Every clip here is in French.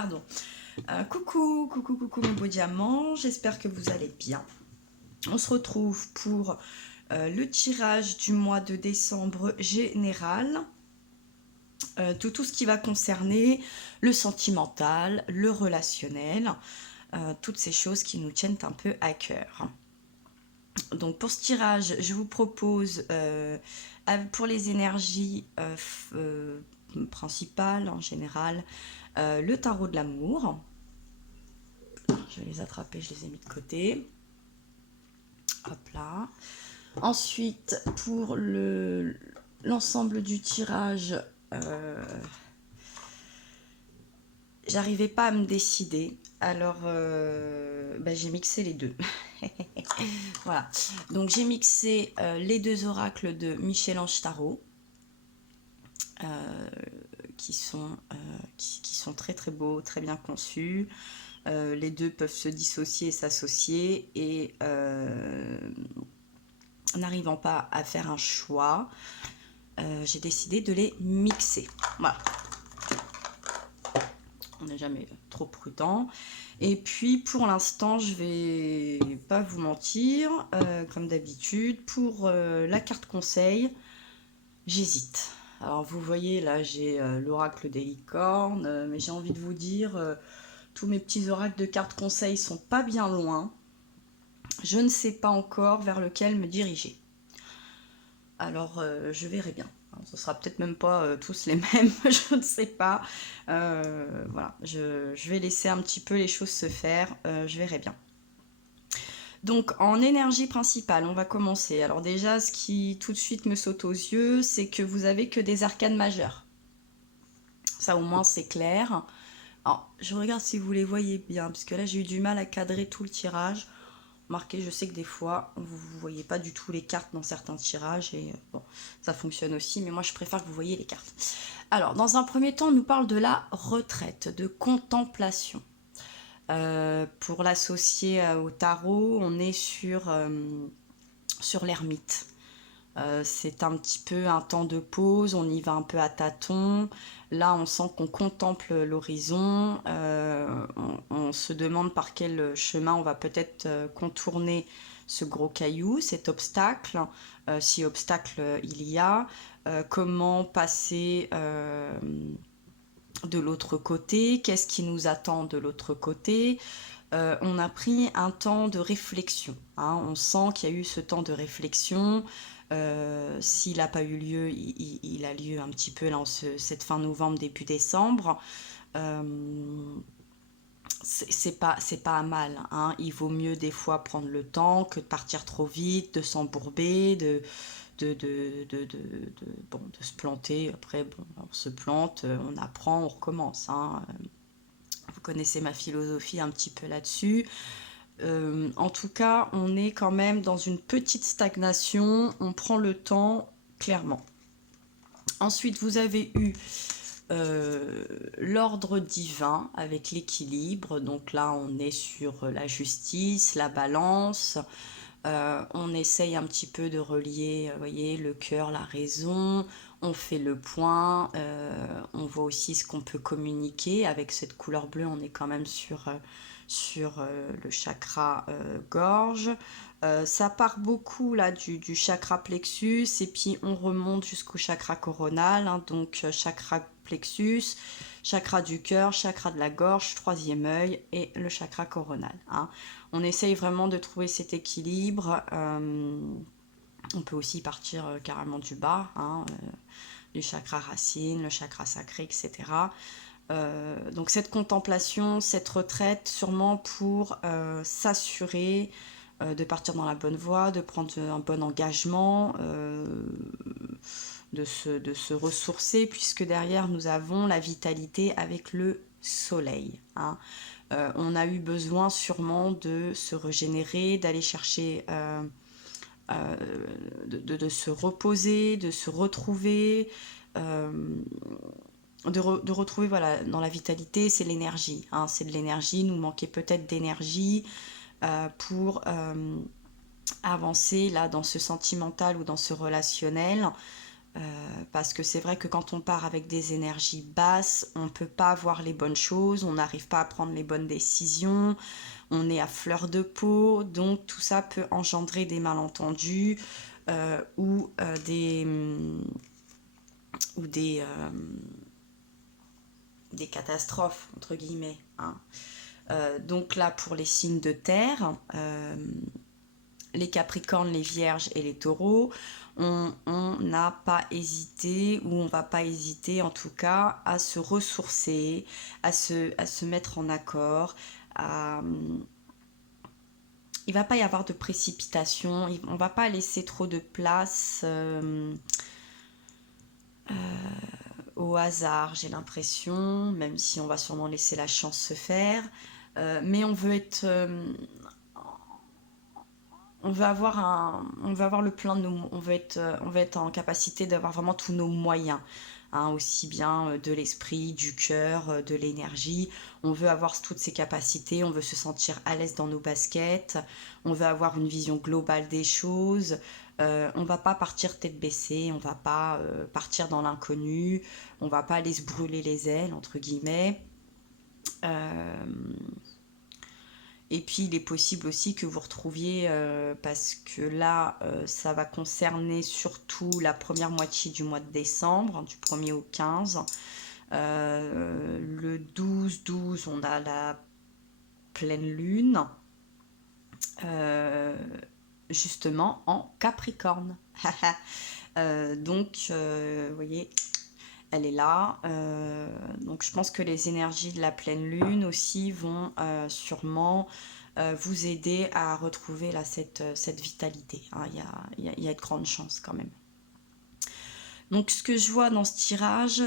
Pardon. Coucou mes beaux diamants, j'espère que vous allez bien. On se retrouve pour le tirage du mois de décembre général. Tout ce qui va concerner le sentimental, le relationnel, toutes ces choses qui nous tiennent un peu à cœur. Donc pour ce tirage, je vous propose pour les énergies principales en général, le tarot de l'amour. Je vais les attraper, je les ai mis de côté. Hop là. Ensuite, pour l'ensemble du tirage, j'arrivais pas à me décider. Alors, j'ai mixé les deux. Voilà. Donc, j'ai mixé les deux oracles de Michel-Ange Tarot. Qui sont très très beaux, très bien conçus. Les deux peuvent se dissocier et s'associer, et n'arrivant pas à faire un choix, j'ai décidé de les mixer. Voilà. On n'est jamais trop prudent. Et puis pour l'instant, je vais pas vous mentir, comme d'habitude, pour la carte conseil, j'hésite. Alors vous voyez là, j'ai l'oracle des licornes, mais j'ai envie de vous dire, tous mes petits oracles de cartes conseil sont pas bien loin. Je ne sais pas encore vers lequel me diriger. Alors je verrai bien. Alors, ce sera peut-être même pas tous les mêmes, je ne sais pas. Voilà, je vais laisser un petit peu les choses se faire, je verrai bien. Donc en énergie principale, on va commencer. Alors déjà, ce qui tout de suite me saute aux yeux, c'est que vous avez que des arcanes majeures. Ça au moins c'est clair. Alors je regarde si vous les voyez bien, parce que là j'ai eu du mal à cadrer tout le tirage. Remarquez, je sais que des fois vous ne voyez pas du tout les cartes dans certains tirages, et bon, ça fonctionne aussi, mais moi je préfère que vous voyez les cartes. Alors dans un premier temps, on nous parle de la retraite, de contemplation. Pour l'associer au tarot, on est sur l'ermite. C'est un petit peu un temps de pause, on y va un peu à tâtons. Là, on sent qu'on contemple l'horizon, on se demande par quel chemin on va peut-être contourner ce gros caillou, cet obstacle, si obstacle il y a, comment passer de l'autre côté, qu'est-ce qui nous attend de l'autre côté. On a pris un temps de réflexion, hein. On sent qu'il y a eu ce temps de réflexion. S'il n'a pas eu lieu, il a lieu un petit peu là, cette fin novembre, début décembre. C'est pas mal, hein. Il vaut mieux des fois prendre le temps que de partir trop vite, de s'embourber, de se planter. Après, bon, on se plante, on apprend, on recommence, hein. Vous connaissez ma philosophie un petit peu là-dessus. En tout cas, on est quand même dans une petite stagnation, on prend le temps, clairement. Ensuite, vous avez eu l'ordre divin avec l'équilibre. Donc là, on est sur la justice, la balance. On essaye un petit peu de relier, vous voyez, le cœur, la raison. On fait le point. On voit aussi ce qu'on peut communiquer. Avec cette couleur bleue, on est quand même sur le chakra gorge. Ça part beaucoup là du chakra plexus, et puis on remonte jusqu'au chakra coronal, hein. Donc chakra plexus, chakra du cœur, chakra de la gorge, troisième œil et le chakra coronal, hein. On essaye vraiment de trouver cet équilibre. On peut aussi partir carrément du bas, hein, du chakra racine, le chakra sacré, etc. Donc cette contemplation, cette retraite, sûrement pour s'assurer de partir dans la bonne voie, de prendre un bon engagement, de se ressourcer, puisque derrière nous avons la vitalité avec le soleil, hein. On a eu besoin sûrement de se régénérer, d'aller chercher, de se reposer, de se retrouver, de retrouver, voilà, dans la vitalité, c'est l'énergie, hein, c'est de l'énergie. Nous manquait peut-être d'énergie pour avancer là dans ce sentimental ou dans ce relationnel. Parce que c'est vrai que quand on part avec des énergies basses, on ne peut pas voir les bonnes choses, on n'arrive pas à prendre les bonnes décisions, on est à fleur de peau, donc tout ça peut engendrer des malentendus ou des catastrophes, entre guillemets, hein. Donc là, pour les signes de terre, les Capricornes, les Vierges et les Taureaux, on n'a pas hésité, ou on va pas hésiter en tout cas, à se ressourcer, à se mettre en accord. Il va pas y avoir de précipitation, on va pas laisser trop de place au hasard, j'ai l'impression, même si on va sûrement laisser la chance se faire. Mais on veut avoir le plein de nos, on veut être en capacité d'avoir vraiment tous nos moyens, hein, aussi bien de l'esprit, du cœur, de l'énergie. On veut avoir toutes ces capacités, on veut se sentir à l'aise dans nos baskets, on veut avoir une vision globale des choses. On va pas partir tête baissée, on va pas partir dans l'inconnu, on va pas aller se brûler les ailes entre guillemets. Euh, Et puis il est possible aussi que vous retrouviez, parce que là, ça va concerner surtout la première moitié du mois de décembre, du 1er au 15. Le 12-12, on a la pleine lune, euh, justement en Capricorne. Donc, vous voyez, elle est là. Donc je pense que les énergies de la pleine lune aussi vont sûrement vous aider à retrouver là, cette vitalité, hein. Il y a de grandes chances quand même. Donc ce que je vois dans ce tirage,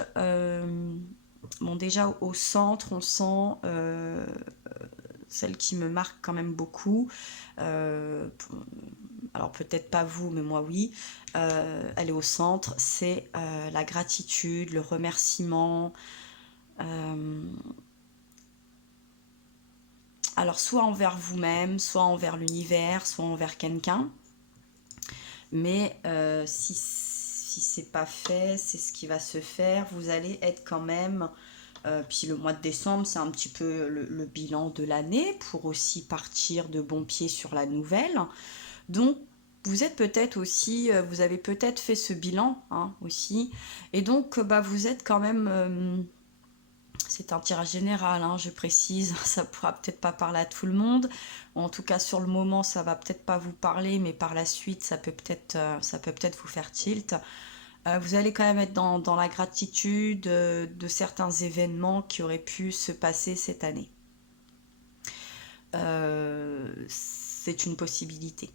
bon déjà au centre, on sent celle qui me marque quand même beaucoup. Alors peut-être pas vous, mais moi oui. Elle est au centre, c'est la gratitude, le remerciement. Alors soit envers vous-même, soit envers l'univers, soit envers quelqu'un. Mais si c'est pas fait, c'est ce qui va se faire. Vous allez être quand même. Puis le mois de décembre, c'est un petit peu le bilan de l'année pour aussi partir de bon pied sur la nouvelle. Donc vous êtes peut-être aussi, vous avez peut-être fait ce bilan, hein, aussi. Et donc vous êtes quand même. C'est un tirage général, hein, je précise, ça pourra peut-être pas parler à tout le monde. En tout cas, sur le moment, ça va peut-être pas vous parler, mais par la suite, ça peut peut-être vous faire tilt. Vous allez quand même être dans la gratitude de certains événements qui auraient pu se passer cette année. C'est une possibilité.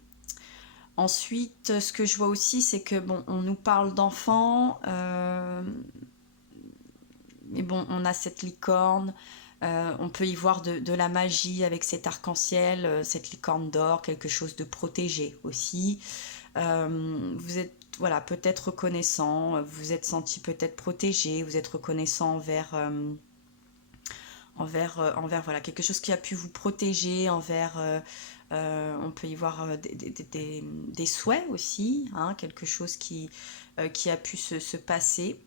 Ensuite, ce que je vois aussi, c'est que bon, on nous parle d'enfants, mais bon, on a cette licorne. On peut y voir de la magie avec cet arc-en-ciel, cette licorne d'or, quelque chose de protégé aussi. Vous êtes voilà, peut-être reconnaissant, vous êtes senti peut-être protégé, vous êtes reconnaissant envers voilà, quelque chose qui a pu vous protéger, on peut y voir des souhaits aussi, hein, quelque chose qui a pu se passer,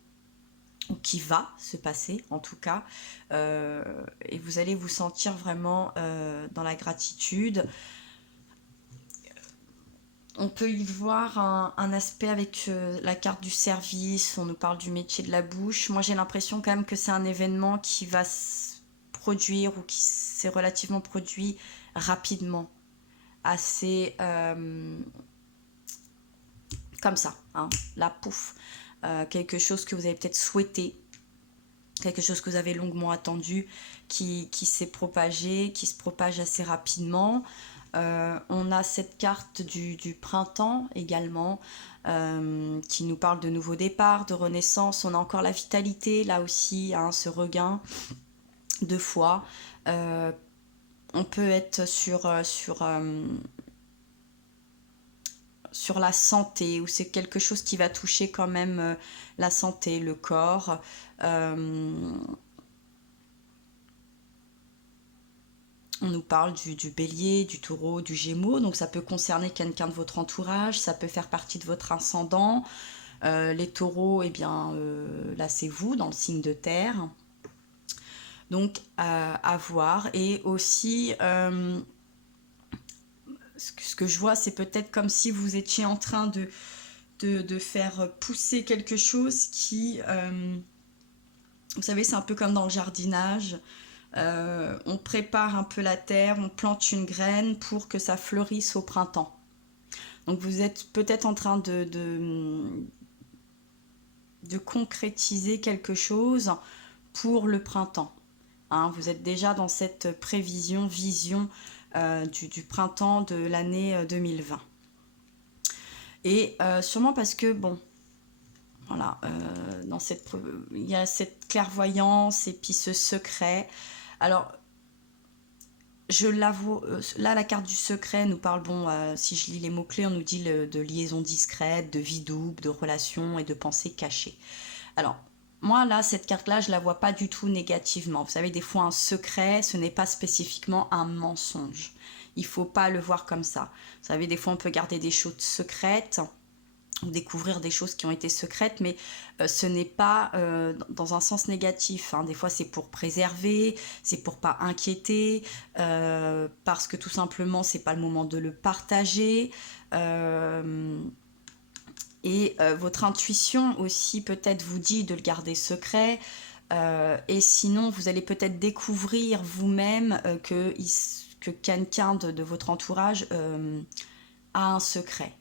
ou qui va se passer en tout cas, et vous allez vous sentir vraiment dans la gratitude. On peut y voir un aspect avec la carte du service, on nous parle du métier de la bouche. Moi j'ai l'impression quand même que c'est un événement qui va se produire ou qui s'est relativement produit rapidement, assez comme ça, hein, là pouf, quelque chose que vous avez peut-être souhaité, quelque chose que vous avez longuement attendu, qui s'est propagé, qui se propage assez rapidement. On a cette carte du printemps également, qui nous parle de nouveaux départs, de renaissance. On a encore la vitalité là aussi, hein, ce regain de foi. On peut être sur la santé, ou c'est quelque chose qui va toucher quand même la santé, le corps. On nous parle du bélier, du taureau, du gémeaux, donc ça peut concerner quelqu'un de votre entourage, ça peut faire partie de votre ascendant. Les taureaux, eh bien, là c'est vous, dans le signe de terre. Donc, à voir. Et aussi, ce que je vois, c'est peut-être comme si vous étiez en train de faire pousser quelque chose qui... vous savez, c'est un peu comme dans le jardinage. On prépare un peu la terre, on plante une graine pour que ça fleurisse au printemps. Donc vous êtes peut-être en train de concrétiser quelque chose pour le printemps. Hein, vous êtes déjà dans cette prévision, vision du printemps de l'année 2020. Et sûrement parce que, bon, voilà, il y a cette clairvoyance et puis ce secret. Alors, je l'avoue, là, la carte du secret nous parle, bon, si je lis les mots-clés, on nous dit de liaison discrète, de vie double, de relations et de pensées cachées. Alors, moi, là, cette carte-là, je la vois pas du tout négativement. Vous savez, des fois, un secret, ce n'est pas spécifiquement un mensonge. Il faut pas le voir comme ça. Vous savez, des fois, on peut garder des choses secrètes, ou découvrir des choses qui ont été secrètes, mais ce n'est pas dans un sens négatif. Hein. Des fois, c'est pour préserver, c'est pour pas inquiéter, parce que tout simplement, c'est pas le moment de le partager. Et votre intuition aussi peut-être vous dit de le garder secret. Et sinon, vous allez peut-être découvrir vous-même que quelqu'un de votre entourage a un secret.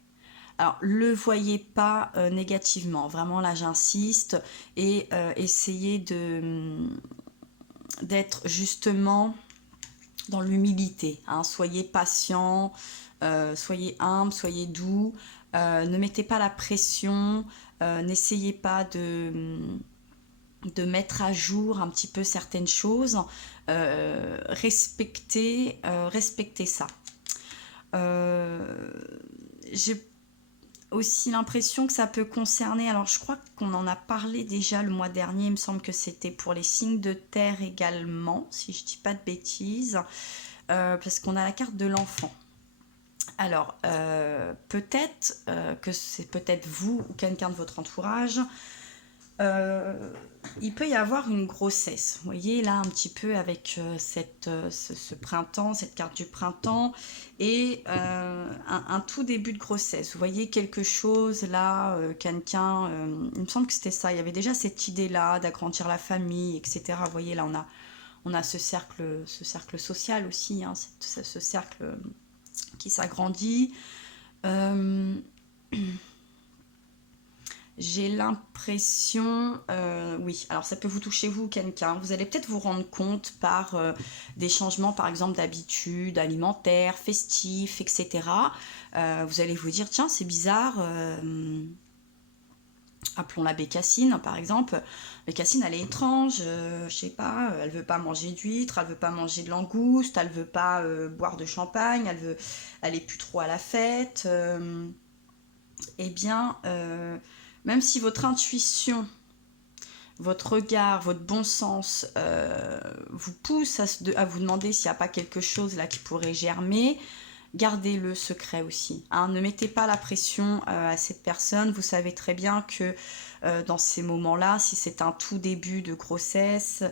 Alors, le voyez pas négativement, vraiment là j'insiste, et essayez d'être justement dans l'humilité. Hein. Soyez patient, soyez humble, soyez doux, ne mettez pas la pression, n'essayez pas de mettre à jour un petit peu certaines choses, respectez ça. J'ai aussi l'impression que ça peut concerner, alors je crois qu'on en a parlé déjà le mois dernier, il me semble que c'était pour les signes de terre également, si je dis pas de bêtises, parce qu'on a la carte de l'enfant. Alors, peut-être que c'est peut-être vous ou quelqu'un de votre entourage, il peut y avoir une grossesse. Vous voyez là un petit peu avec ce printemps, cette carte du printemps, et un tout début de grossesse. Vous voyez quelque chose là, quelqu'un, il me semble que c'était ça, il y avait déjà cette idée-là d'agrandir la famille, etc. Vous voyez là on a ce cercle social aussi, hein, ce cercle qui s'agrandit. J'ai l'impression, oui, alors ça peut vous toucher vous ou quelqu'un, vous allez peut-être vous rendre compte par des changements par exemple d'habitude alimentaire, festifs, etc. Vous allez vous dire, tiens c'est bizarre, appelons-la Bécassine par exemple. Bécassine elle est étrange, je sais pas, elle veut pas manger d'huîtres, elle veut pas manger de langoustes, elle veut pas boire de champagne, elle est plus trop à la fête. Eh bien, même si votre intuition, votre regard, votre bon sens vous pousse à vous demander s'il n'y a pas quelque chose là qui pourrait germer, gardez-le secret aussi. Hein. Ne mettez pas la pression à cette personne. Vous savez très bien que dans ces moments-là, si c'est un tout début de grossesse,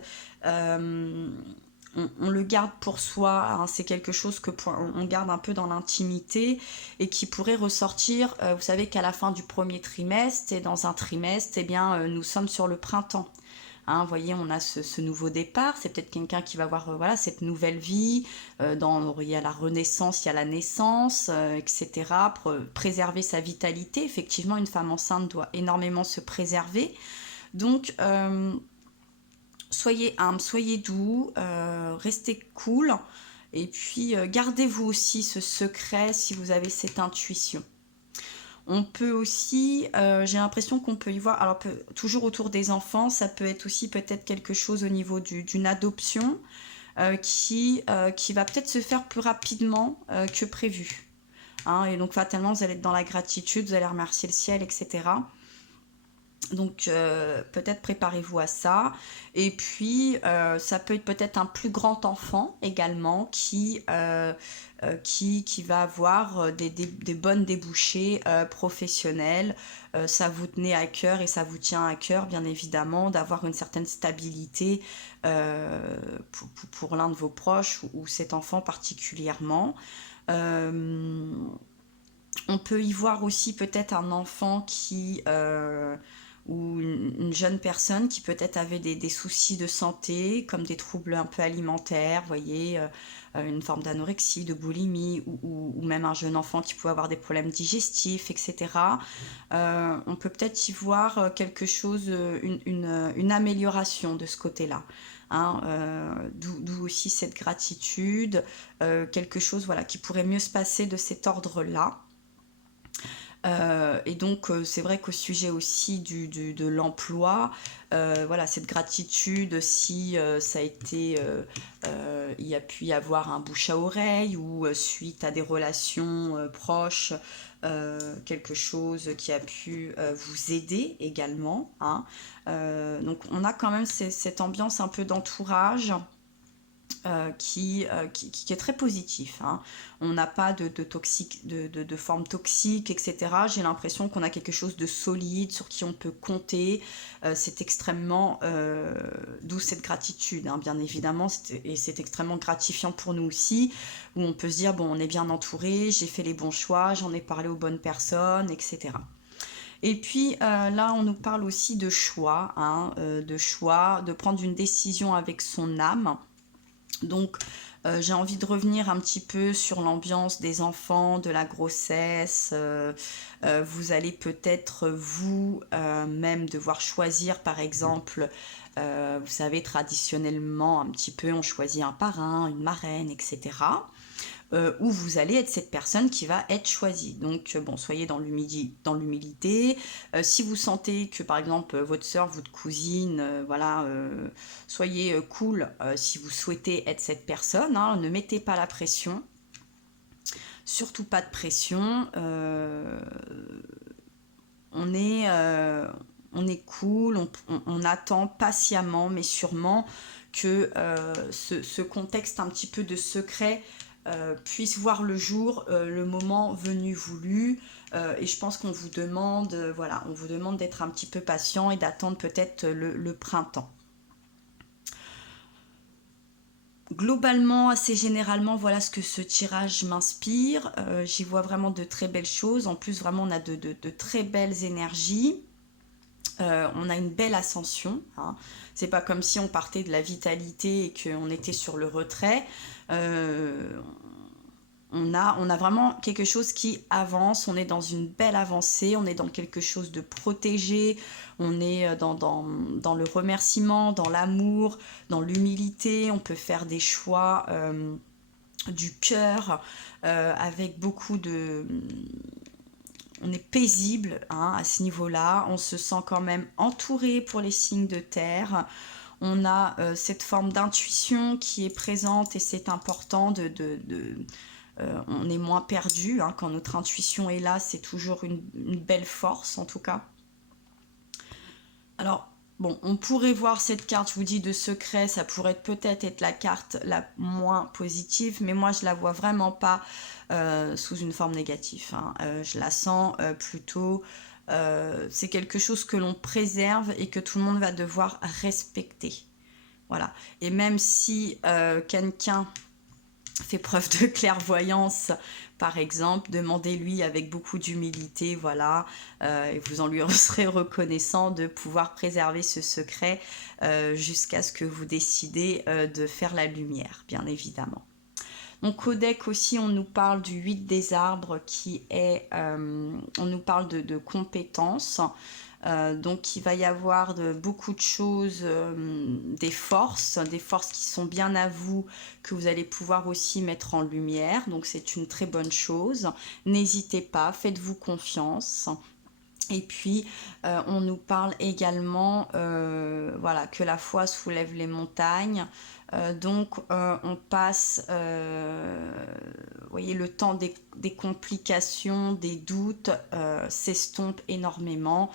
on le garde pour soi, hein, c'est quelque chose on garde un peu dans l'intimité et qui pourrait ressortir, vous savez qu'à la fin du premier trimestre et dans un trimestre, eh bien, nous sommes sur le printemps. Hein, vous voyez, on a ce nouveau départ, c'est peut-être quelqu'un qui va avoir voilà, cette nouvelle vie, il y a la renaissance, il y a la naissance, etc. Préserver sa vitalité, effectivement, une femme enceinte doit énormément se préserver. Donc, soyez humble, soyez doux, restez cool, et puis gardez-vous aussi ce secret si vous avez cette intuition. On peut aussi, j'ai l'impression qu'on peut y voir, alors toujours autour des enfants, ça peut être aussi peut-être quelque chose au niveau d'une adoption qui va peut-être se faire plus rapidement que prévu. Hein, et donc fatalement, vous allez être dans la gratitude, vous allez remercier le ciel, etc. Donc peut-être préparez-vous à ça. Et puis ça peut être peut-être un plus grand enfant également qui va avoir des bonnes débouchés professionnels. Ça vous tenait à cœur et ça vous tient à cœur bien évidemment d'avoir une certaine stabilité pour l'un de vos proches ou cet enfant particulièrement. Euh, on peut y voir aussi peut-être un enfant ou une jeune personne qui peut-être avait des soucis de santé, comme des troubles un peu alimentaires, vous voyez, une forme d'anorexie, de boulimie, ou même un jeune enfant qui peut avoir des problèmes digestifs, etc. On peut peut-être y voir quelque chose, une amélioration de ce côté-là. Hein, d'où aussi cette gratitude, quelque chose voilà, qui pourrait mieux se passer de cet ordre-là. Et donc c'est vrai qu'au sujet aussi de l'emploi, voilà, cette gratitude, si ça a été, il y a pu y avoir un bouche à oreille ou suite à des relations proches, quelque chose qui a pu vous aider également. Hein. Donc on a quand même cette ambiance un peu d'entourage qui est très positif. Hein. On n'a pas de forme toxique, etc. J'ai l'impression qu'on a quelque chose de solide sur qui on peut compter. C'est extrêmement, d'où cette gratitude, hein, bien évidemment, et c'est extrêmement gratifiant pour nous aussi, où on peut se dire, bon, on est bien entouré, j'ai fait les bons choix, j'en ai parlé aux bonnes personnes, etc. Et puis là, on nous parle aussi de choix, hein, de prendre une décision avec son âme. Donc j'ai envie de revenir un petit peu sur l'ambiance des enfants, de la grossesse. Vous allez peut-être vous-même devoir choisir par exemple, vous savez traditionnellement un petit peu on choisit un parrain, une marraine, etc. Où vous allez être cette personne qui va être choisie. Donc, bon, soyez dans l'humilité. Si vous sentez que, par exemple, votre soeur, votre cousine, voilà, soyez cool si vous souhaitez être cette personne. Hein, ne mettez pas la pression. Surtout pas de pression. On est... on est cool, on attend patiemment mais sûrement que ce contexte un petit peu de secret puisse voir le jour le moment venu voulu. Et je pense qu'on vous demande, voilà, on vous demande d'être un petit peu patient et d'attendre peut-être le printemps. Globalement, assez généralement, voilà ce que ce tirage m'inspire. J'y vois vraiment de très belles choses. En plus, vraiment, on a de très belles énergies. On a une belle ascension. Hein. C'est pas comme si on partait de la vitalité et qu'on était sur le retrait. On a vraiment quelque chose qui avance, on est dans une belle avancée, on est dans quelque chose de protégé, on est dans le remerciement, dans l'amour, dans l'humilité, on peut faire des choix du cœur avec beaucoup de... On est paisible hein, à ce niveau-là, on se sent quand même entouré pour les signes de terre. On a cette forme d'intuition qui est présente et c'est important on est moins perdu hein, quand notre intuition est là, c'est toujours une belle force en tout cas. Alors bon, on pourrait voir cette carte, je vous dis, de secret, ça pourrait peut-être être la carte la moins positive, mais moi je la vois vraiment pas sous une forme négative. Hein. Je la sens plutôt, c'est quelque chose que l'on préserve et que tout le monde va devoir respecter. Voilà. Et même si quelqu'un fait preuve de clairvoyance, par exemple, demandez-lui avec beaucoup d'humilité, voilà, et vous en lui serez reconnaissant de pouvoir préserver ce secret jusqu'à ce que vous décidez de faire la lumière, bien évidemment. Donc au deck aussi, on nous parle du 8 des arbres qui est, on nous parle de compétences. Donc il va y avoir beaucoup de choses, des forces qui sont bien à vous, que vous allez pouvoir aussi mettre en lumière. Donc c'est une très bonne chose. N'hésitez pas, faites-vous confiance. Et puis, on nous parle également voilà, que la foi soulève les montagnes. Donc, on passe, vous voyez, le temps des complications, des doutes s'estompe énormément.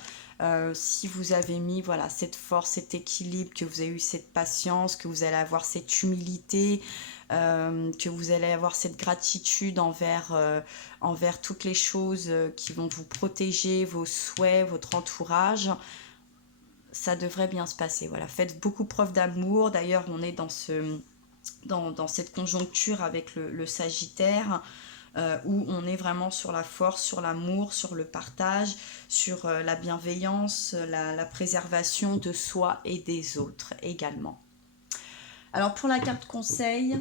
si vous avez mis voilà, cette force, cet équilibre, que vous avez eu cette patience, que vous allez avoir cette humilité, que vous allez avoir cette gratitude envers toutes les choses qui vont vous protéger, vos souhaits, votre entourage, ça devrait bien se passer. Voilà, faites beaucoup preuve d'amour. D'ailleurs, on est dans cette conjoncture avec le Sagittaire, où on est vraiment sur la force, sur l'amour, sur le partage, sur la bienveillance, la préservation de soi et des autres également. Alors pour la carte conseil,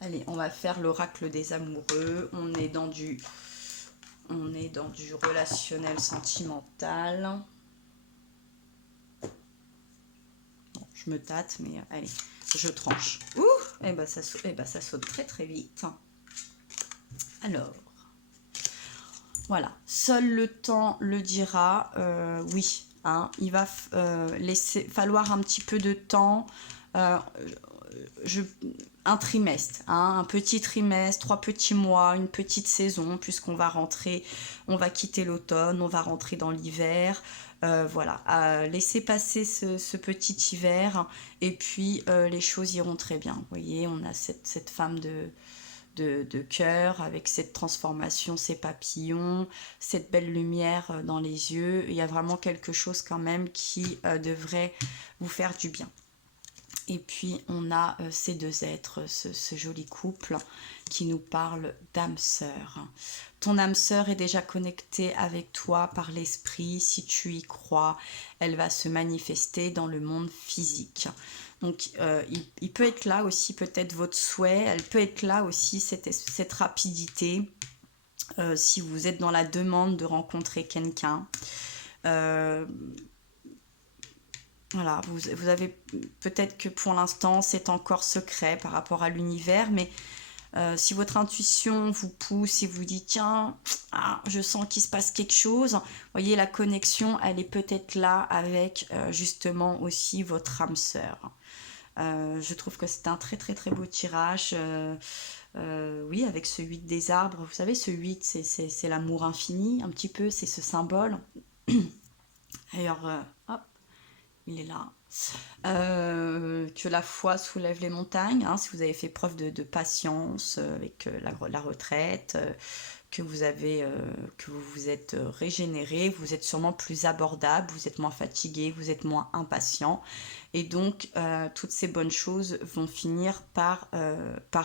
allez, on va faire l'oracle des amoureux. On est dans du relationnel sentimental. Bon, je me tâte, mais allez, je tranche. Ouh, et ben ça saute très très vite. Alors, voilà, seul le temps le dira. Oui, hein, il va falloir un petit peu de temps. Un trimestre, hein, un petit trimestre, 3 petits mois, une petite saison, puisqu'on va rentrer, on va quitter l'automne, on va rentrer dans l'hiver. Voilà, laissez passer ce petit hiver et puis les choses iront très bien. Vous voyez, on a cette femme de cœur avec cette transformation, ces papillons, cette belle lumière dans les yeux. Il y a vraiment quelque chose quand même qui devrait vous faire du bien. Et puis on a ces deux êtres, ce joli couple qui nous parle d'âme sœur. Ton âme sœur est déjà connectée avec toi par l'esprit. Si tu y crois, elle va se manifester dans le monde physique. Donc il peut être là aussi peut-être votre souhait, elle peut être là aussi cette rapidité, si vous êtes dans la demande de rencontrer quelqu'un. Voilà, vous avez peut-être que pour l'instant c'est encore secret par rapport à l'univers, mais si votre intuition vous pousse et vous dit tiens, je sens qu'il se passe quelque chose, voyez, la connexion elle est peut-être là avec justement aussi votre âme sœur. Je trouve que c'est un très très très beau tirage. Oui, avec ce 8 des arbres, vous savez, ce 8 c'est l'amour infini un petit peu, c'est ce symbole. D'ailleurs, hop, il est là. Que la foi soulève les montagnes, hein, si vous avez fait preuve de patience avec la retraite, que vous vous êtes régénéré, vous êtes sûrement plus abordable, vous êtes moins fatigué, vous êtes moins impatient, et donc toutes ces bonnes choses vont finir par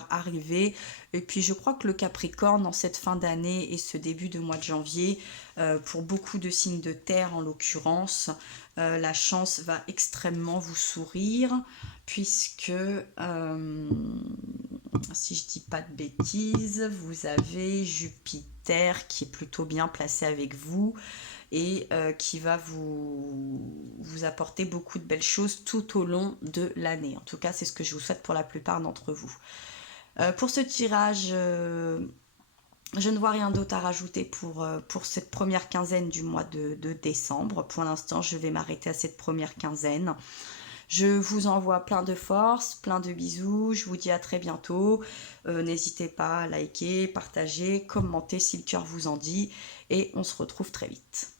arriver. Et puis je crois que le Capricorne, en cette fin d'année et ce début de mois de janvier, pour beaucoup de signes de terre en l'occurrence, la chance va extrêmement vous sourire, puisque si je dis pas de bêtises, vous avez Jupiter qui est plutôt bien placé avec vous et qui va vous apporter beaucoup de belles choses tout au long de l'année. En tout cas, c'est ce que je vous souhaite pour la plupart d'entre vous. Pour ce tirage, je ne vois rien d'autre à rajouter pour cette première quinzaine du mois de décembre. Pour l'instant, je vais m'arrêter à cette première quinzaine. Je vous envoie plein de force, plein de bisous. Je vous dis à très bientôt. N'hésitez pas à liker, partager, commenter si le cœur vous en dit. Et on se retrouve très vite.